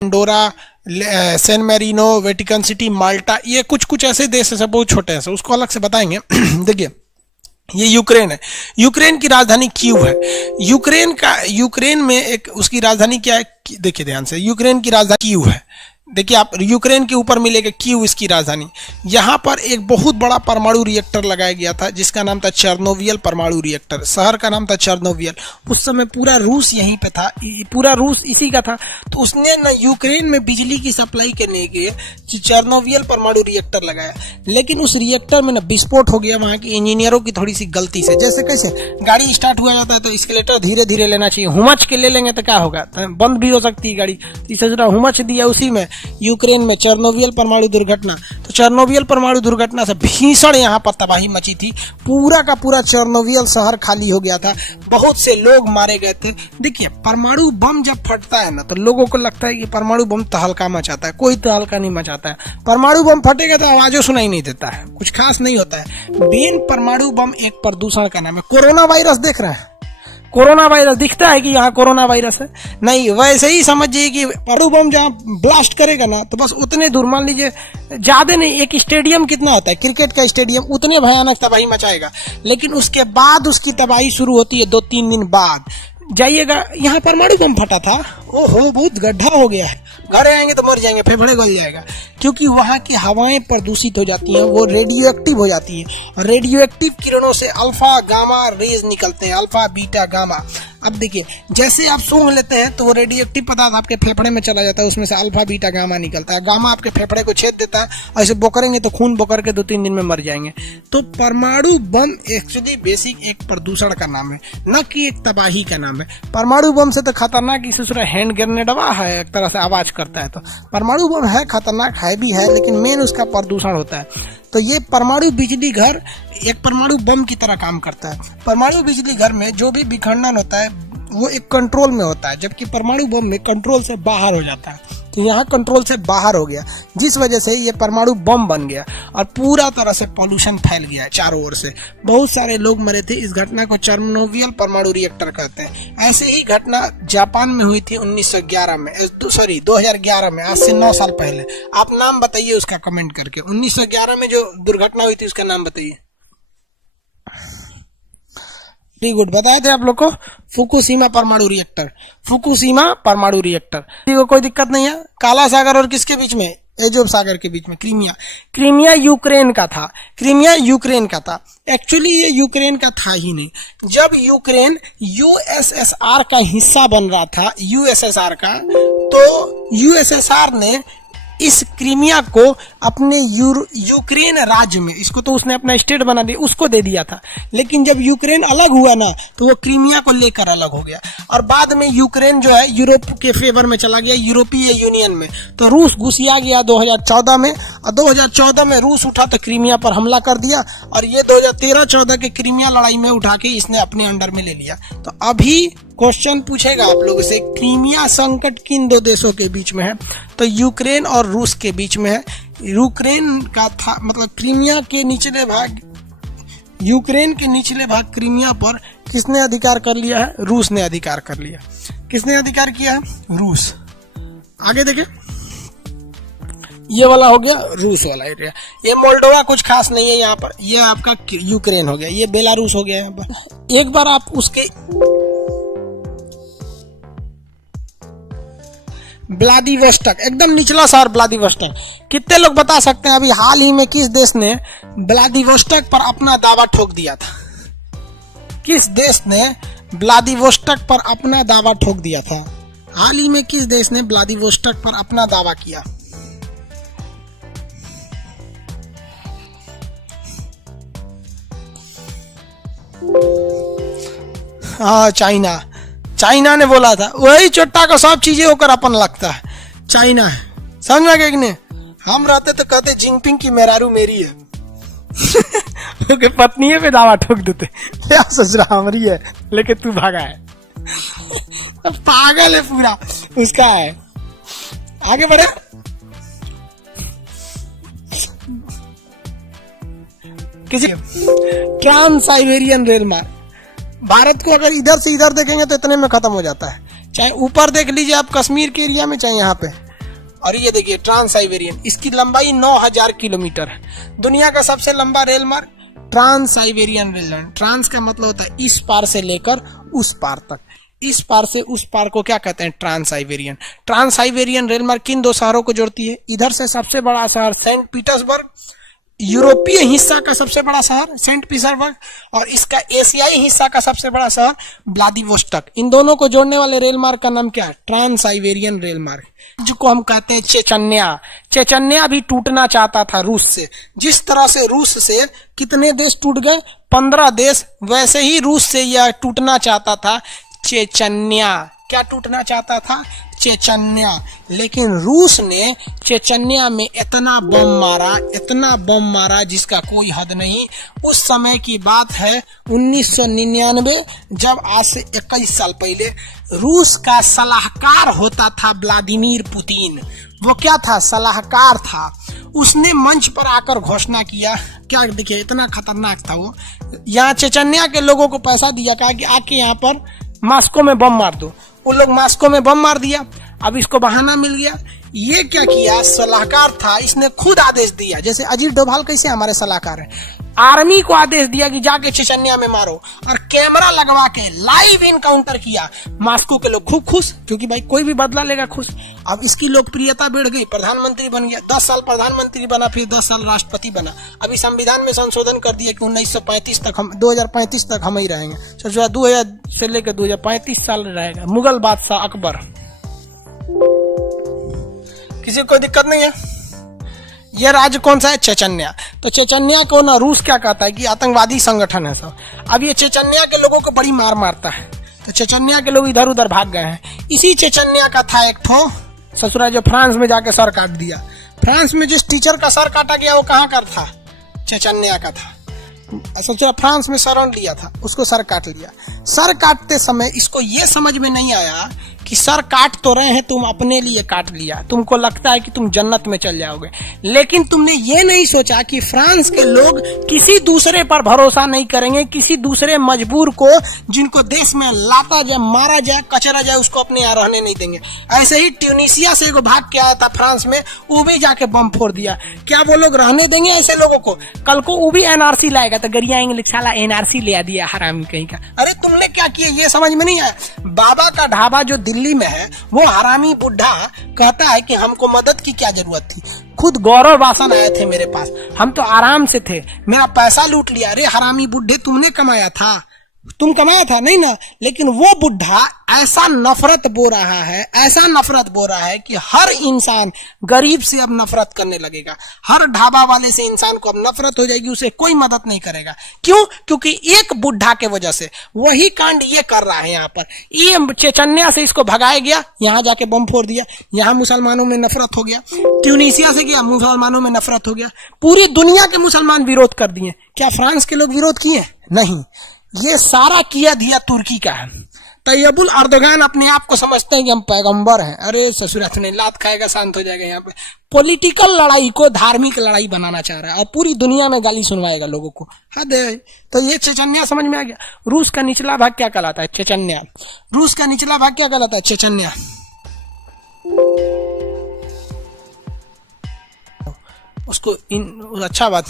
Andorra, San Marino, Vatican City, Malta, ये कुछ कुछ ऐसे देश है, सब बहुत छोटे हैं, उसको अलग से बताएंगे। देखिए ये यूक्रेन है, यूक्रेन की राजधानी कीव है। यूक्रेन में एक उसकी राजधानी क्या है, देखिए ध्यान से, यूक्रेन की राजधानी कीव है। देखिए आप यूक्रेन के ऊपर मिलेगा कीव इसकी राजधानी। यहाँ पर एक बहुत बड़ा परमाणु रिएक्टर लगाया गया था जिसका नाम था चेर्नोबिल परमाणु रिएक्टर। शहर का नाम था चेर्नोबिल। उस समय पूरा रूस यहीं पे था, पूरा रूस इसी का था। तो उसने न यूक्रेन में बिजली की सप्लाई करने के लिए चेर्नोबिल परमाणु रिएक्टर लगाया, लेकिन उस रिएक्टर में न विस्फोट हो गया वहाँ के इंजीनियरों की थोड़ी सी गलती से। जैसे कैसे गाड़ी स्टार्ट हुआ जाता है तो एस्केलेटर धीरे धीरे लेना चाहिए, हुमच के ले लेंगे तो क्या होगा, तो बंद भी हो सकती है गाड़ी। इसे जरा हुमच दिया उसी में यूक्रेन में चेर्नोबिल परमाणु दुर्घटना। तो चेर्नोबिल परमाणु दुर्घटना से भीषण यहाँ पर तबाही मची थी, पूरा का पूरा चेर्नोबिल शहर खाली हो गया था, बहुत से लोग मारे गए थे। देखिए परमाणु बम जब फटता है ना तो लोगों को लगता है कि परमाणु बम तहलका मचाता है, कोई तहलका नहीं मचाता है। परमाणु बम फटेगा तो आवाजों सुनाई नहीं देता है, कुछ खास नहीं होता है। मेन परमाणु बम एक प्रदूषण का नाम है। कोरोना वायरस देख रहे हैं, कोरोना वायरस दिखता है कि यहाँ कोरोना वायरस है? नहीं, वैसे ही समझिए कि परमाणु बम जहाँ ब्लास्ट करेगा ना तो बस उतने दूर, मान लीजिए ज्यादा नहीं, एक स्टेडियम कितना होता है क्रिकेट का स्टेडियम, उतने भयानक तबाही मचाएगा। लेकिन उसके बाद उसकी तबाही शुरू होती है 2-3 दिन बाद। जाइएगा यहाँ परमाणु बम फटा था, ओहो बहुत गड्ढा हो गया है, घर आएंगे तो मर जाएंगे, फेफड़े गल जाएगा, क्योंकि वहाँ की हवाएं प्रदूषित हो जाती हैं, वो रेडियो एक्टिव हो जाती है। रेडियो एक्टिव किरणों से अल्फा गामा रेज निकलते हैं, अल्फा बीटा गामा। अब देखिए जैसे आप सूंघ लेते हैं तो वो रेडियो एक्टिव पदार्थ आपके फेफड़े में चला जाता है, उसमें से अल्फा बीटा गामा निकलता है। गामा आपके फेफड़े को छेद देता है, ऐसे बोकरेंगे तो खून बोकर के 2-3 दिन में मर जाएंगे। तो परमाणु बम एक्चुअली बेसिक एक प्रदूषण का नाम है, न कि एक तबाही का नाम है। परमाणु बम से तो खतरनाक इसे हैंड ग्रेनेडवा है, एक तरह से आवाज करता है। तो परमाणु बम है खतरनाक, है भी है, लेकिन मेन उसका प्रदूषण होता है। तो ये परमाणु बिजली घर एक परमाणु बम की तरह काम करता है। परमाणु बिजली घर में जो भी विखंडन होता है वो एक कंट्रोल में होता है, जबकि परमाणु बम में कंट्रोल से बाहर हो जाता है। तो यहाँ कंट्रोल से बाहर हो गया, जिस वजह से ये परमाणु बम बन गया और पूरा तरह से पॉल्यूशन फैल गया है चारों ओर से। बहुत सारे लोग मरे थे। इस घटना को चेर्नोबिल परमाणु रिएक्टर कहते हैं। ऐसे ही घटना जापान में हुई थी 2011 में, आज से 9 साल पहले। आप नाम बताइए उसका कमेंट करके। 1911 में जो दुर्घटना हुई थी उसका नाम बताइए। वेरी गुड, बताए थे आप लोग को, फुकुशिमा परमाणु रिएक्टर। फुकुशिमा परमाणु रिएक्टर, को कोई दिक्कत नहीं है। काला सागर और किसके बीच में? एजोव सागर के बीच में। क्रीमिया यूक्रेन का था, क्रीमिया यूक्रेन का था। एक्चुअली ये यूक्रेन का था ही नहीं। जब यूक्रेन यूएसएसआर का हिस्सा बन रहा था, यूएसएसआर का, तो यूएसएसआर ने इस क्रीमिया को अपने यूक्रेन राज्य में, इसको तो उसने अपना स्टेट बना दिया, उसको दे दिया था। लेकिन जब यूक्रेन अलग हुआ ना तो वो क्रीमिया को लेकर अलग हो गया और बाद में यूक्रेन जो है यूरोप के फेवर में चला गया, यूरोपीय यूनियन में। तो रूस घुसिया गया 2014 में, और 2014 में रूस उठा तो क्रीमिया पर हमला कर दिया, और ये 2013-14 के क्रीमिया लड़ाई में उठा के इसने अपने अंडर में ले लिया। तो अभी क्वेश्चन पूछेगा आप लोगों से, क्रीमिया संकट किन 2 देशों के बीच में है? तो यूक्रेन और रूस के बीच में है। यूक्रेन का था, मतलब क्रीमिया के निचले भाग, यूक्रेन के निचले भाग क्रीमिया पर किसने अधिकार कर लिया है? रूस ने अधिकार कर लिया। किसने अधिकार किया है? रूस। आगे देखें, ये वाला हो गया रूस वाला एरिया। ये मोल्डोवा कुछ खास नहीं है यहाँ पर, ये आपका यूक्रेन हो गया, ये बेलारूस हो गया यहाँ पर। एक बार आप उसके व्लादिवोस्टोक, एकदम निचला शहर व्लादिवोस्टोक, कितने लोग बता सकते हैं अभी हाल ही में किस देश ने व्लादिवोस्टोक पर अपना दावा ठोक दिया था? किस देश ने व्लादिवोस्टोक पर अपना दावा ठोक दिया था? हाल ही में किस देश ने व्लादिवोस्टोक पर अपना दावा किया? हाँ, चाइना ने बोला था। वही चोट्टा को सब चीजें होकर अपन लगता है, चाइना है। समझ में कि नहीं? हम रहते तो कहते जिनपिंग की मेहरारू मेरी है। ओके, पत्नी पे दावा ठोक देते, क्या सोच रहा हमारी है, लेकिन तू भागा है। पागल है पूरा, उसका है। आगे बढ़े। किसी ट्रांस साइबेरियन रेल मार्ग, भारत को अगर इधर से इधर देखेंगे तो इतने में खत्म हो जाता है। चाहे ऊपर देख लीजिए आप कश्मीर के एरिया में, चाहे यहाँ पे और ये देखिए ट्रांस साइबेरियन, इसकी लंबाई 9000 किलोमीटर है। दुनिया का सबसे लंबा रेल मार्ग trans Siberian rail line. Trans का मतलब होता है इस पार से लेकर उस पार तक, इस पार से उस पार को क्या कहते हैं, trans Siberian. Trans Siberian rail मार्ग किन दो शहरों को जोड़ती है? इधर से सबसे बड़ा शहर सेंट पीटर्सबर्ग, यूरोपीय हिस्सा का सबसे बड़ा शहर सेंट पीटर्सबर्ग, और इसका एशियाई हिस्सा का सबसे बड़ा शहर व्लादिवोस्टोक। इन दोनों को जोड़ने वाले रेल मार्ग का नाम क्या है? ट्रांस साइबेरियन रेल मार्ग, जिसको हम कहते हैं चेचन्या। चेचन्या भी टूटना चाहता था रूस से। जिस तरह से रूस से कितने देश टूट गए, 15 देश, वैसे ही रूस से यह टूटना चाहता था चेचन्या। क्या टूटना चाहता था? चेचन्या। लेकिन रूस ने चेचन्या में इतना बम मारा जिसका कोई हद नहीं। उस समय की बात है 1999, जब आज से 21 साल पहले रूस का सलाहकार होता था व्लादिमीर पुतिन। वो क्या था? सलाहकार था। उसने मंच पर आकर घोषणा किया, क्या देखिए इतना खतरनाक था वो। यहाँ चेचन्या के लोगों को पैसा दिया, कहा कि आके यहाँ पर मॉस्को में बम मार दो। उन लोग मॉस्को में बम मार दिया। अब इसको बहाना मिल गया। ये क्या किया? सलाहकार था, इसने खुद आदेश दिया। जैसे अजीत डोभाल कैसे हमारे सलाहकार है, आर्मी को आदेश दिया कि जाके चेचन्या में मारो, और कैमरा लगवा के लाइव इनकाउंटर किया। मॉस्को के लोग खूब खुश, क्योंकि भाई कोई भी बदला लेगा खुश। अब इसकी लोकप्रियता बढ़ गई, प्रधानमंत्री बन गया। 10 साल प्रधानमंत्री बना, फिर 10 साल राष्ट्रपति बना। अभी संविधान में संशोधन कर दिया कि 1935 तक हम 2035 तक हम ही रहेंगे। सोचो 2000 से लेकर 2035 साल रहेगा मुगल बादशाह अकबर। किसी को कोई दिक्कत नहीं है। यह राज्य कौन सा है? चेचन्या। तो चेचन्या को ना रूस क्या कहता है कि आतंकवादी संगठन है सब। अब ये चेचन्या के लोगों को बड़ी मार मारता है, तो चेचन्या के लोग इधर उधर भाग गए हैं। इसी चेचन्या का था एक ठो ससुरा जो फ्रांस में जाके सर काट दिया। फ्रांस में जिस टीचर का सर काटा गया वो कहाँ का था? चेचन्या का था। ससुरा फ्रांस में शरण लिया था, उसको सर काट लिया। सर काटते समय इसको ये समझ में नहीं आया कि सर काट तो रहे हैं, तुम अपने लिए काट लिया। तुमको लगता है कि तुम जन्नत में चल जाओगे, लेकिन तुमने ये नहीं सोचा कि फ्रांस के लोग किसी दूसरे पर भरोसा नहीं करेंगे। किसी दूसरे मजबूर को, जिनको देश में लाता जाए, मारा जाए, कचरा जाए, उसको अपने यहाँ रहने नहीं देंगे। ऐसे ही ट्यूनीशिया से एगो भाग के आया था फ्रांस में, वो भी जाके बम फोड़ दिया। क्या वो लोग रहने देंगे ऐसे लोगों को? कल को वो भी एनआरसी लाएगा तो गरियाएंगे, साला एनआरसी ले दिया हरामी कहीं का। अरे तुमने क्या किया ये समझ में नहीं आया। बाबा का ढाबा जो दिल्ली में है, वो हरामी बुढ़ा कहता है कि हमको मदद की क्या जरूरत थी। खुद गौरव वासन आए थे मेरे पास, हम तो आराम से थे, मेरा पैसा लूट लिया। अरे हरामी बुढ़े, तुमने कमाया था? तुम कमाया था नहीं ना। लेकिन वो बुढ़ा ऐसा नफरत बो रहा है, ऐसा नफरत बो रहा है कि हर इंसान गरीब से अब नफरत करने लगेगा। हर ढाबा वाले से इंसान को अब नफरत हो जाएगी, उसे कोई मदद नहीं करेगा। क्यों? क्योंकि एक बुढ़ा के वजह से वही कांड ये कर रहा है। यहाँ पर ये चेचन्या से इसको भगाया गया, यहाँ जाके बम फोड़ दिया, यहाँ मुसलमानों में नफरत हो गया। ट्यूनीशिया से गया, मुसलमानों में नफरत हो गया। पूरी दुनिया के मुसलमान विरोध कर दिए। क्या फ्रांस के लोग विरोध किए? नहीं, ये सारा किया दिया तुर्की का है। तैयबुल अर्दोगान अपने आप को समझते हैं कि हम पैगंबर हैं। अरे ससुरा ने लात खाएगा, शांत हो जाएगा। यहाँ पे पॉलिटिकल लड़ाई को धार्मिक लड़ाई बनाना चाह रहा है और पूरी दुनिया में गाली सुनवाएगा लोगों को। हद है। तो ये चेचन्या समझ में आ गया। रूस का निचला भाग क्या कहलाता है? चेचन्या। रूस का निचला भाग क्या कहलाता है? चेचन्या। उसको अच्छा बात,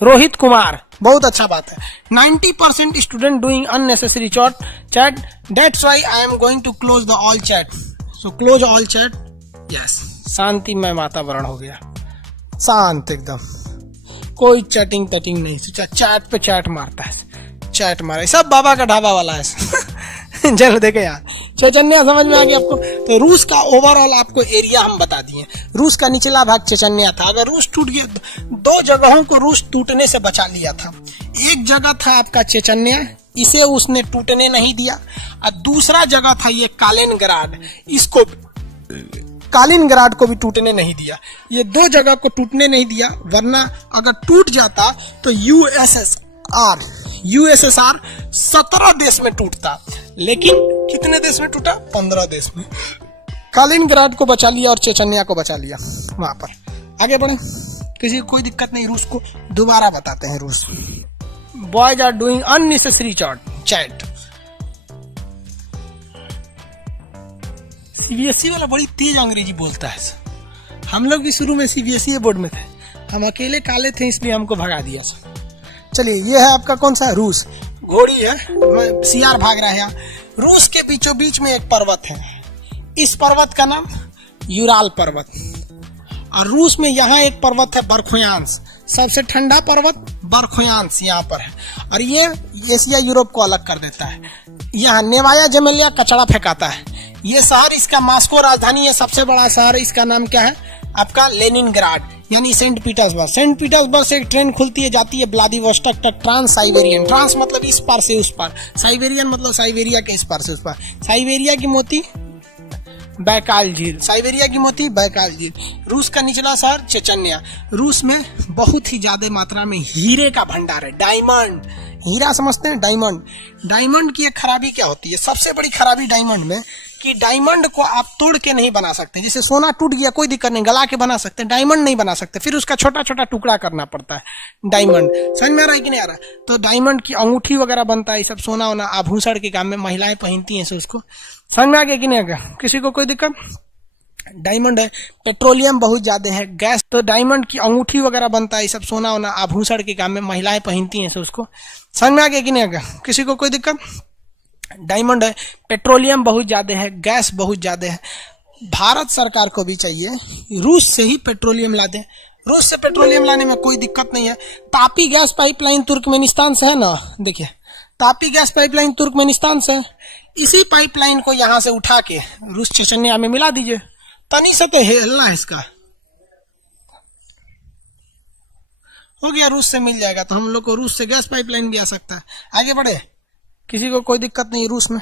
रोहित कुमार, बहुत अच्छा बात है। 90% student doing unnecessary chat, that's why I am going to close the all chat. So close all chat. Yes, शांतिमय वातावरण हो गया, शांत एकदम, कोई चैटिंग तटिंग नहीं। चैट पे चैट मारता है, चैट मारा, सब बाबा का ढाबा वाला है। चलो देखे यार, चेचन्या समझ में आ गया आपको। तो रूस का ओवरऑल आपको एरिया हम बता दिए। रूस का निचला भाग चेचन्या था। अगर रूस टूट गया, दो जगहों को रूस टूटने से बचा लिया था। एक जगह था आपका चेचन्या, इसे उसने टूटने नहीं दिया, और दूसरा जगह था ये कालिनग्राड, इसको कालिनग्राड को भी टूटने नहीं दिया। ये दो जगह को टूटने नहीं दिया, वरना अगर टूट जाता तो यूएसएसआर 17 देश में टूटता। लेकिन कितने देश में टूटा? 15 देश में। कालिनग्राड को बचा लिया और चेचन्या को बचा लिया। वहां पर आगे बढ़े, किसी को कोई दिक्कत नहीं। रूस को दोबारा बताते हैं। रूस boys are doing unnecessary chat. CBSE वाला बड़ी तेज अंग्रेजी बोलता है। हम लोग भी शुरू में सीबीएसई बोर्ड में थे, हम अकेले काले थे इसलिए हमको भगा दिया सब। चलिए ये है आपका कौन सा, रूस। घोड़ी है, सियार भाग रहा है यहाँ। रूस के बीचों बीच में एक पर्वत है, इस पर्वत का नाम यूराल पर्वत। और रूस में यहाँ एक पर्वत है बरखोयांस, सबसे ठंडा पर्वत बरखोयांस यहाँ पर है। और ये एशिया यूरोप को अलग कर देता है। यहाँ नेवाया जमेलिया कचरा फेंकाता है। ये शहर, इसका मॉस्को राजधानी है, सबसे बड़ा शहर इसका नाम क्या है आपका, लेनिनग्राड यानी सेंट पीटर्सबर्ग। सेंट पीटर्सबर्ग से एक ट्रेन खुलती है, जाती है व्लादिवोस्टोक तक, ट्रांस साइबेरियन। ट्रांस मतलब इस पार से उस पार, साइबेरियन मतलब साइबेरिया के इस पार से उस पार। साइबेरिया की मोती बैकाल झील, साइबेरिया की मोती बैकाल झील। रूस का निचला शहर चेचन्या। रूस में बहुत ही ज्यादा मात्रा में हीरे का भंडार है, डायमंड। हीरा समझते हैं, डायमंड। डायमंड की एक खराबी क्या होती है, सबसे बड़ी खराबी डायमंड में कि डायमंड को आप तोड़ के नहीं बना सकते। जैसे सोना टूट गया कोई दिक्कत नहीं, गला के बना सकते हैं, डायमंड नहीं बना सकते, फिर उसका छोटा छोटा टुकड़ा करना पड़ता है। डायमंड समझ में आ रहा है कि नहीं आ रहा? तो डायमंड की अंगूठी वगैरह बनता है, ये सब सोना वोना आभूषण के काम में महिलाएं पहनती हैं, उसको समझ में आ गया कि नहीं आ गया? किसी को कोई दिक्कत? डायमंड है, पेट्रोलियम बहुत ज्यादा है, गैस। तो डायमंड की अंगूठी वगैरह बनता है, ये सब सोना वोना आभूषण के काम में महिलाएं पहनती हैं, उसको समझ में आ गया कि नहीं आ गया? किसी को कोई दिक्कत? डायमंड है, पेट्रोलियम बहुत ज्यादा है, गैस बहुत ज्यादा है। भारत सरकार को भी चाहिए रूस से ही पेट्रोलियम ला दे। रूस से पेट्रोलियम लाने में कोई दिक्कत नहीं है। तापी गैस पाइपलाइन तुर्कमेनिस्तान से है ना, देखिए तापी गैस पाइपलाइन तुर्कमेनिस्तान से, इसी पाइपलाइन को यहां से उठा के रूस चेचन्या में मिला दीजिए। तनी से तो हिलना है इसका, हो गया, रूस से मिल जाएगा। तो हम लोग को रूस से गैस पाइपलाइन भी आ सकता है। आगे बढ़े, किसी को कोई दिक्कत नहीं रूस में।